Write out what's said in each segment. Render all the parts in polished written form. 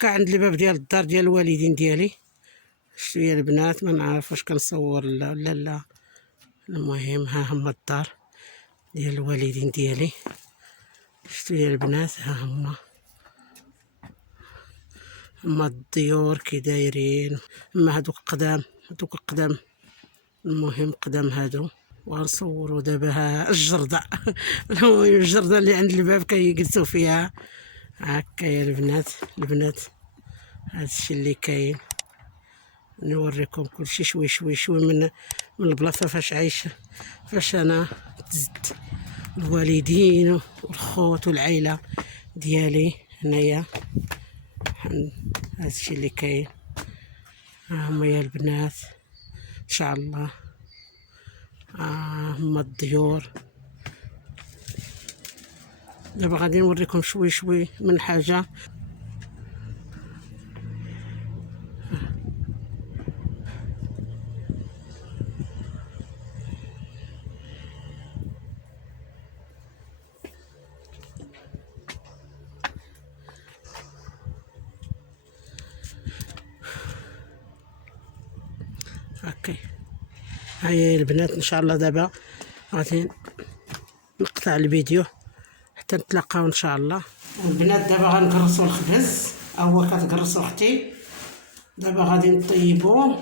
هكا عند الباب ديال الدار ديال الوالدين ديالي. شتو يا البنات، ما نعرف واش كنصور لا. المهم ها هما الدار ديال الوالدين ديالي. شتو يا البنات، ها هما الديور كي دايرين. اما هادوك قدام المهم قدام هادو. وغنصوروا دابا ها الجردة المهم الجردة اللي عند الباب كيجلسوا فيها. هكا يا البنات هادشي اللي كاين. نوريكم كلشي شوي من البلاصه فاش عايشه، فاش انا تزت الوالدين والخوت والعائله ديالي هنايا. هادشي اللي كاين. ها هما يا البنات ان شاء الله. هما الديور. دابا غادي نوريكم شوي من حاجه. هاكي هيا البنات ان شاء الله. دابا غادي نقطع الفيديو حتى نتلاقاو ان شاء الله. البنات دابا غنقرصوا الخبز، هو كتقرص اختي. دابا غادي نطيبو،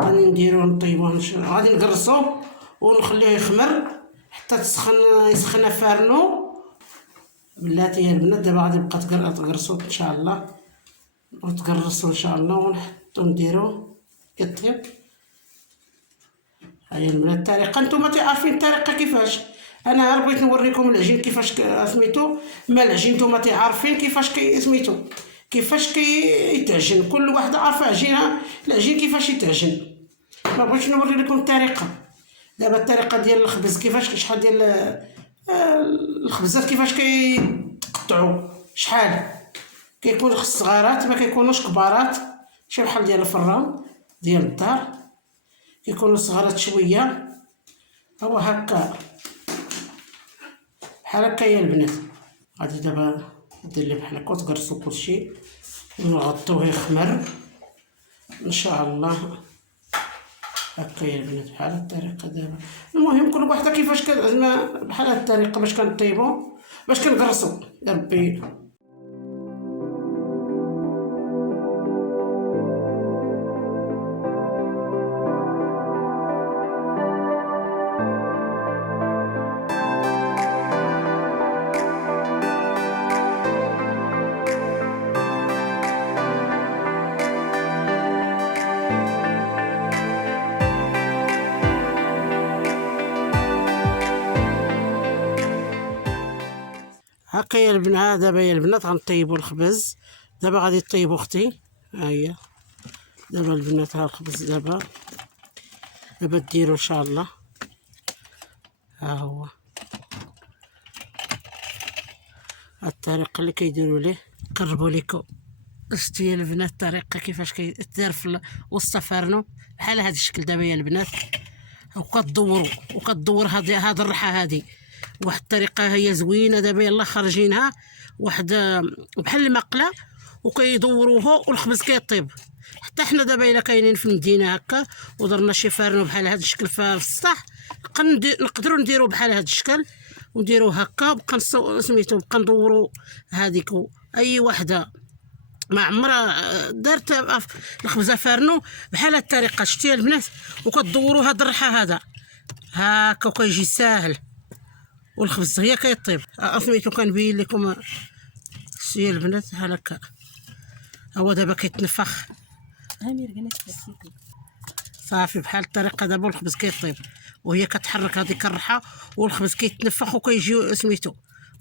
غادي نديرو نطيبوه غادي نقرصوه ونخليه يخمر حتى يسخن فارنو. بلاتي يا البنات دابا غادي نبقى تقرصو ان شاء الله، وتقرصو ان شاء الله ونحطو نديرو يطيب. هاي البنات الطريقه، نتوما تعرفين الطريقه كيفاش. انا بغيت نوريكم العجين كيفاش سميتو. ما العجين نتوما تعرفين كيفاش سميتو كيفاش كيتعجن. كل واحده عارفه عجينها العجين كيفاش يتعجن. ما بغيتش نوري لكم الطريقه. دابا الطريقه ديال الخبز كيفاش، شحال ديال الخبزات كيفاش كيتقطعوا، شحال كيكون صغارات ما كيكونوش كبارات، شي بحال ديال الفران ديال الدار كيكونوا صغارات شويه. هو هكا بحال هكا يا البنات. غادي دابا ندير لي بحال هكا وتقرصوا كلشي ونغطوه يخمر ان شاء الله. هكا يا البنات بحال الطريقه دابا. المهم كل وحده كيفاش زعما بحال هاد الطريقه باش كنطيبو باش كنقرصو يا ربي. هكا يا البنات. دابا يا البنات غنطيبوا الخبز. دابا غادي طيبوا اختي. ها هي دابا البنات ها الخبز. دابا ديروا ان شاء الله. ها هو الطريقه اللي كيديروا ليه. قربوا لكم شتو يا البنات الطريقه كيفاش كيدار في وسط فارنو بحال هذا الشكل. دابا يا البنات وكتدور هاد الرحه هادي واحد الطريقه هي زوينه. دابا يلا خارجينها واحد بحال المقله وكيدوروها والخبز كيطيب. حتى حنا دابا الا كاينين في المدينه هكا ودرنا شي فارنو بحال هذا الشكل في السطح نقدروا نديروا بحال هذا الشكل ونديروا هكا. بقى سميتو بقى ندوروا هذيك اي وحده ما عمرها دارت الخبزه فارنو بحال هاد الطريقه. شتي البنات وكتدوروا هاد الرحه هذا هكا وكيجي ساهل والخبز هي كيطيب. سميتو كنبين لكم شتي البنات بحال هكا. هو دابا كيتنفخ صافي بحال الطريقه. دابا والخبز كيطيب وهي كتحرك هذيك الرحه والخبز كيتنفخ وكيجي سميتو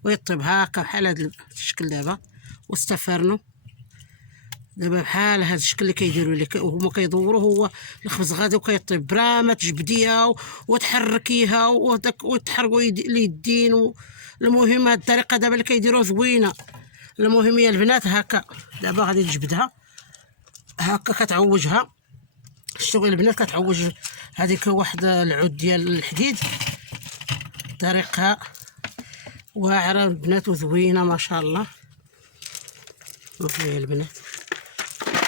ويطيب هكا بحال هذا الشكل. دابا واستفرنو دابا بحال هذا الشكل اللي كيديروا لك وهما كيدوروا. هو الخبز غادي وكيطيب برا ما تجبديها وتحركيها وتحركوا اليدين. المهم هاد الطريقه دابا اللي كيديروها زوينه. المهم يا البنات هكا دابا غادي تجبدها هكا كتعوجها. شتو البنات كتعوج هذيك واحد العود ديال الحديد. طريقه واعره البنات وزوينه ما شاء الله. يا البنات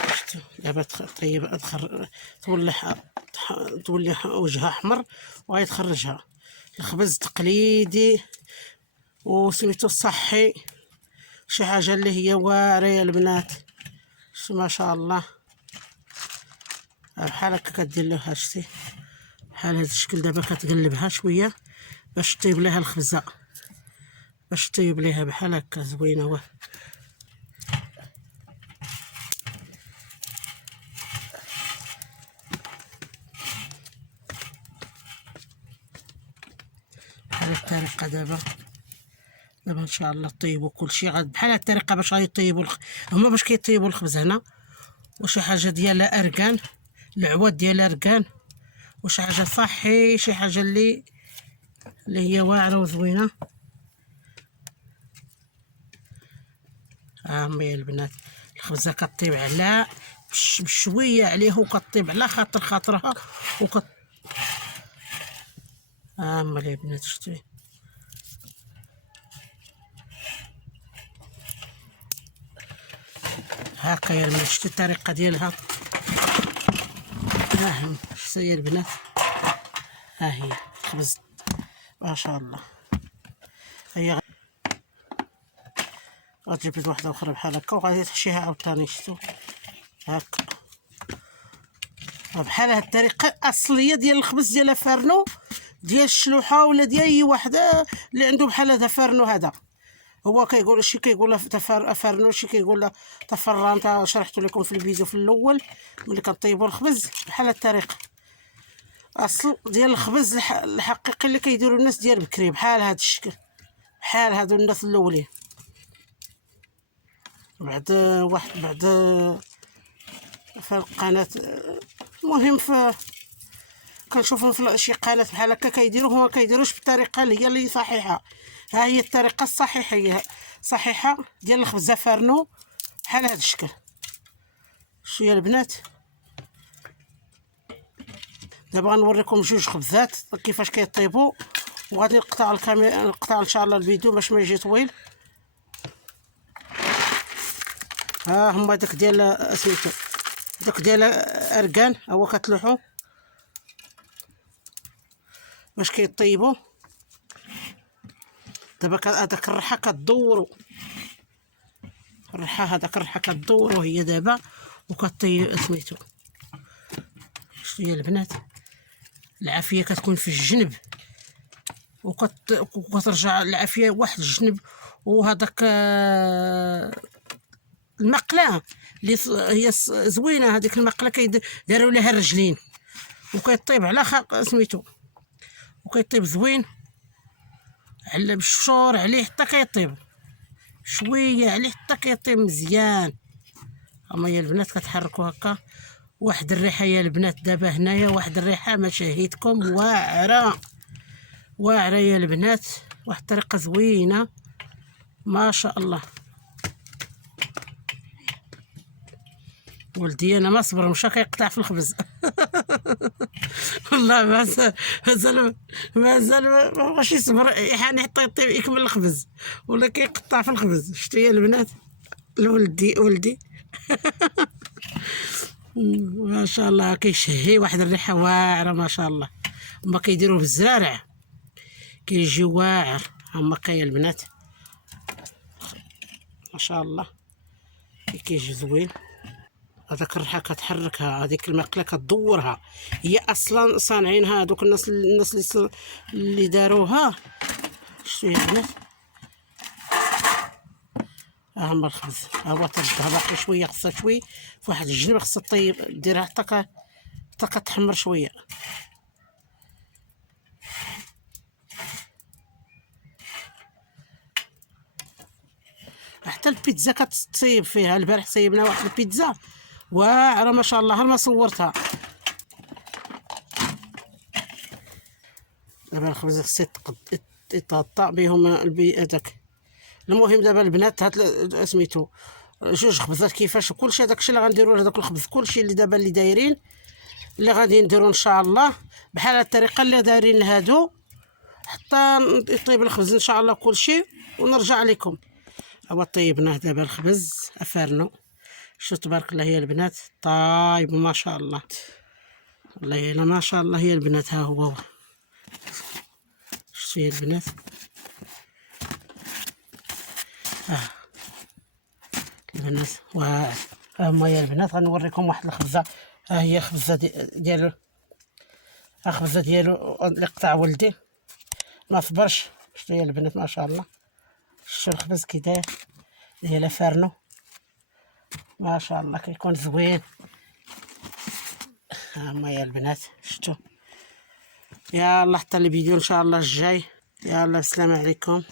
شفتوا دابا طيب تولي وجهها احمر وغيتخرجها. الخبز تقليدي وسميتو صحي، شي حاجه اللي هي واعره يا البنات. ما شاء الله بحال هكا كدير لها شتي بحال هذا الشكل. دابا كتقلبها شويه باش طيب لها الخبزه، باش طيب ليها بحال هكا زوينه. واه بحال الطريقه دابا ان شاء الله طيبوا كلشي بحال الطريقه باش غيطيبوا هما باش كيطيبوا الخبز هنا. وشي حاجه ديالها اركان، العواد ديالها اركان، وشي حاجه صحي، شي حاجه اللي هي واعره وزوينه. يا البنات الخبزه كطيب على بشويه عليه وكطيب على خاطرها يا البنات شتي هاكا يا البنات. شتي الطريقه ديالها شتي يا البنات. ها هي الخبز ما شاء الله. هي غتجيب لك واحده اخرى بحال هكا وغادي تحشيها عاوتاني. شتو هاكا بحال هاد الطريقه الاصليه ديال الخبز ديال فارنو ديال الشلوحه ولا ديال اي وحده اللي عنده بحال هذا فارنو. هذا هو كيقول شي كيقول فارنو، شي كيقول تفران. شرحت لكم في الفيديو في الاول ملي كطيبوا الخبز بحال هاد الطريقه. اصل ديال الخبز الحقيقي اللي كيديروا الناس ديال بكري بحال هاد الشكل، بحال هادو الناس الاولين. بعد في القناه المهم كنشوفهم في شي قناه بحال هكا كيديروا، هما كيديروش بالطريقه اللي هي صحيحه. ها هي الطريقه الصحيحه ديال الخبزه فارنو بحال هذا الشكل. شويه البنات دابا غنوريكم جوج خبزات كيفاش كيطيبوا، وغادي نقطع الكاميرا، نقطع ان شاء الله الفيديو باش ما يجي طويل. ها هما داك ديال سميتو داك ديال اركان هو كتلوحو باش كيطيبوا. دابا هذاك الريحه كدورو، هذاك الريحه كدورو هي دابا وكطيب سميتو. شتو يا البنات العافيه كتكون في الجنب وكترجع العافيه واحد الجنب. وهذاك المقله اللي هي زوينه، هذيك المقله كيداروا لها الرجلين وكيطيب على سميتو وكيطيب زوين على بالشور عليه حتى كيطيب شويه عليه حتى كيطيب مزيان. هما يا البنات كتحركوا هكا واحد الريحه يا البنات. دابا هنايا واحد الريحه ما شهيتكم واعره يا البنات، واحد الطريقه زوينه ما شاء الله. ولدي انا ما صبر مشى كيقطع في الخبز والله مازال ما بغاش يصبر يعني حتى يطيب يكمل الخبز ولا كيقطع في الخبز. شتو يا البنات ولدي ما شاء الله كيشهي واحد الريحه واعره ما شاء الله. هما كيديروه بالزرارع كيجي واعر. هما يا البنات ما شاء الله كيجي زوين. هذاك الريحه كتحركها، هذيك المقله كتدورها. هي اصلا صانعينها هذوك الناس اللي داروها. شتو يا البنات ها هما الخبز، ها هو تردها باقي شويه، خصها شويه في واحد الجنب، خصها طيب ديرها حتى كتحمر شويه. حتى البيتزا كتطيب فيها. البارح صيبنا واحد البيتزا واعره ما شاء الله، ما صورتها. دابا الخبز خصو يتغطى بهم هذاك. المهم دابا البنات هاد سميتو جوج خبزات كيفاش كلشي داكشي اللي غنديروا لهذاك الخبز. كلشي اللي دابا اللي دايرين اللي غادي نديرو ان شاء الله بحال هاد الطريقه اللي دايرين لهادو حتى يطيب الخبز ان شاء الله كلشي ونرجع لكم. هو طيبناه دابا الخبز افرنو. شو تبارك الله، هي البنات طايب ما شاء الله. والله الا ما شاء الله، هي البنات ها هو. شتي هي البنات، البنات ها هما هي البنات. غنوريكم واحد الخبزه. ها هي خبزه ديالو، خبزه ديالو اللي قطع ولدي ما صبرش. شتي هي البنات ما شاء الله، شتو الخبز كي داير ديال فارنو ما شاء الله، كيكون زوين. ها هما يا البنات شتو. يلا حتى الفيديو ان شاء الله الجاي. يلا السلام عليكم.